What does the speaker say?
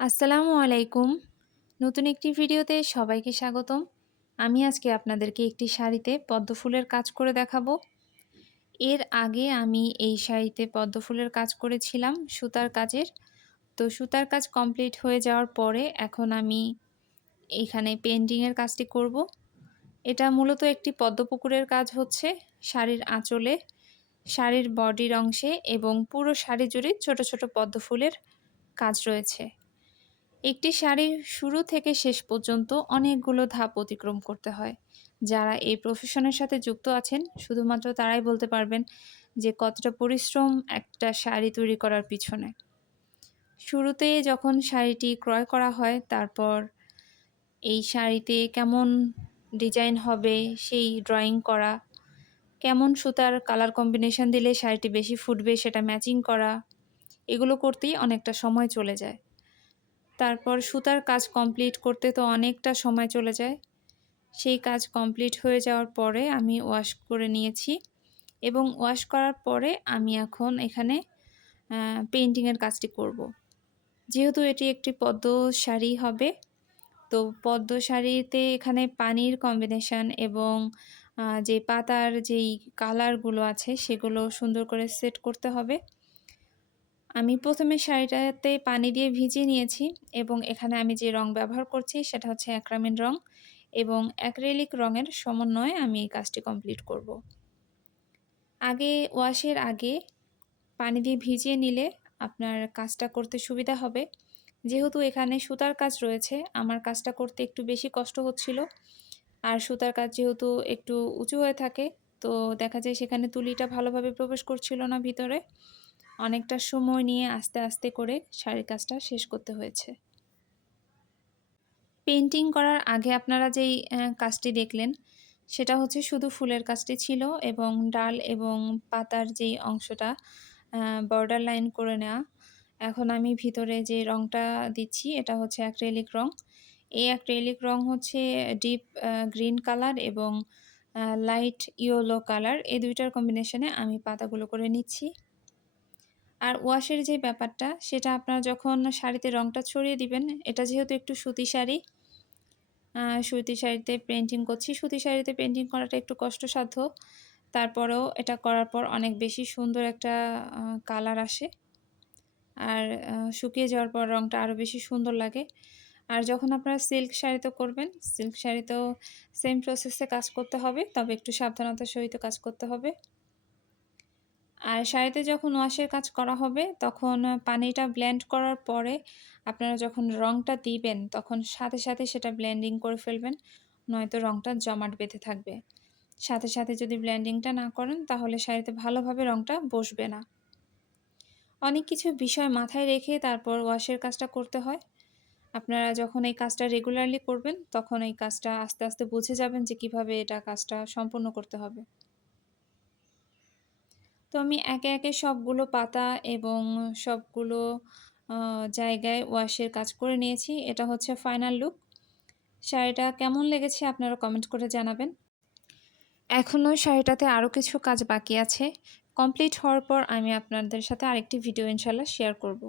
আসসালামু আলাইকুম। নতুন একটি ভিডিওতে সবাইকে স্বাগতম। আমি আজকে আপনাদেরকে একটি শাড়িতে পদ্ম ফুলের কাজ করে দেখাবো। এর আগে আমি এই শাড়িতে পদ্ম ফুলের কাজ করেছিলাম সুতার কাজের। তো সুতার কাজ কমপ্লিট হয়ে যাওয়ার পরে এখন আমি এইখানে পেন্টিংয়ের কাজটি করব। এটা মূলত একটি পদ্মপুকুরের কাজ হচ্ছে শাড়ির আঁচলে, শাড়ির বডির অংশে এবং পুরো শাড়ি জুড়ে ছোট ছোট পদ্ম ফুলের কাজ রয়েছে। একটি শাড়ির শুরু থেকে শেষ পর্যন্ত অনেকগুলো ধাপ অতিক্রম করতে হয়। যারা এই প্রফেশনের সাথে যুক্ত আছেন, শুধুমাত্র তারাই বলতে পারবেন যে কতটা পরিশ্রম একটা শাড়ি তৈরি করার পিছনে। শুরুতে যখন শাড়িটি ক্রয় করা হয়, তারপর এই শাড়িতে কেমন ডিজাইন হবে, সেই ড্রয়িং করা, কেমন সুতার কালার কম্বিনেশন দিলে শাড়িটি বেশি ফুটবে, সেটা ম্যাচিং করা, এগুলো করতেই অনেকটা সময় চলে যায়। তারপর সুতার কাজ কমপ্লিট করতে তো অনেকটা সময় চলে যায় সেই কাজ কমপ্লিট হয়ে যাওয়ার পরে আমি ওয়াশ করে নিয়েছি এবং ওয়াশ করার পরে আমি এখন এখানে পেন্টিংয়ের কাজটি করব। যেহেতু এটি একটি পদ্ম শাড়ি হবে, তো পদ্ম শাড়িতে এখানে পানির কম্বিনেশান এবং যে পাতার যেই কালারগুলো আছে সেগুলো সুন্দর করে সেট করতে হবে আমি প্রথমে শাড়িটাতে পানি দিয়ে ভিজিয়ে নিয়েছি এবং এখানে আমি যে রং ব্যবহার করছি সেটা হচ্ছে অ্যাক্রামিন রং এবং অ্যাক্রেলিক রঙের সমন্বয়ে আমি এই কাজটি কমপ্লিট করব। আগে ওয়াশের আগে পানি দিয়ে ভিজিয়ে নিলে আপনার কাজটা করতে সুবিধা হবে। যেহেতু এখানে সুতার কাজ রয়েছে, আমার কাজটা করতে একটু বেশি কষ্ট হচ্ছিল। আর সুতার কাজ যেহেতু একটু উঁচু হয়ে থাকে, তো দেখা যায় সেখানে তুলিটা ভালোভাবে প্রবেশ করছিল না ভিতরে। অনেকটা সময় নিয়ে আস্তে আস্তে করে শাড়ির কাজটা শেষ করতে হয়েছে। পেন্টিং করার আগে আপনারা যেই কাজটি দেখলেন, সেটা হচ্ছে শুধু ফুলের কাজটি ছিল এবং ডাল এবং পাতার যেই অংশটা বর্ডার লাইন করে নেওয়া। এখন আমি ভিতরে যে রংটা দিচ্ছি, এটা হচ্ছে অ্যাক্রেলিক রং। এই অ্যাক্রেলিক রং হচ্ছে ডিপ গ্রিন কালার এবং লাইট ইয়েলো কালার এই দুইটার কম্বিনেশনে আমি পাতাগুলো করে নিচ্ছি। আর ওয়াশের যে ব্যাপারটা, সেটা আপনারা যখন শাড়িতে রঙটা ছড়িয়ে দিবেন, এটা যেহেতু একটু সুতি শাড়ি সুতি শাড়িতে পেন্টিং করছি, সুতি শাড়িতে পেন্টিং করাটা একটু কষ্টসাধ্য। তারপরেও এটা করার পর অনেক বেশি সুন্দর একটা কালার আসে। আর শুকিয়ে যাওয়ার পর রঙটা আরও বেশি সুন্দর লাগে। আর যখন আপনারা সিল্ক শাড়িতে করবেন সিল্ক শাড়িতেও সেম প্রসেসে কাজ করতে হবে, তবে একটু সাবধানতার সহিত কাজ করতে হবে। আর শাড়িতে যখন ওয়াশের কাজ করা হবে, তখন পানিটা ব্লেন্ড করার পরে আপনারা যখন রঙটা দিবেন, তখন সাথে সাথে সেটা ব্লেন্ডিং করে ফেলবেন, নয়তো রঙটা জমাট বেঁধে থাকবে। সাথে সাথে যদি ব্লেন্ডিংটা না করেন, তাহলে শাড়িতে ভালোভাবে রঙটা বসবে না। অনেক কিছু বিষয় মাথায় রেখে তারপর ওয়াশের কাজটা করতে হয়। আপনারা যখন এই কাজটা রেগুলারলি করবেন, তখন এই কাজটা আস্তে আস্তে বুঝে যাবেন যে কীভাবে এটা কাজটা সম্পূর্ণ করতে হবে। তো আমি একে একে সবগুলো পাতা এবং সবগুলো জায়গায় ওয়াশের কাজ করে নিয়েছি। এটা হচ্ছে ফাইনাল লুক শাড়িটা কেমন লেগেছে আপনারা কমেন্ট করে জানাবেন। এখনও শাড়িটাতে আরও কিছু কাজ বাকি আছে। কমপ্লিট হওয়ার পর আমি আপনাদের সাথে আরেকটি ভিডিও ইনশাল্লাহ শেয়ার করব।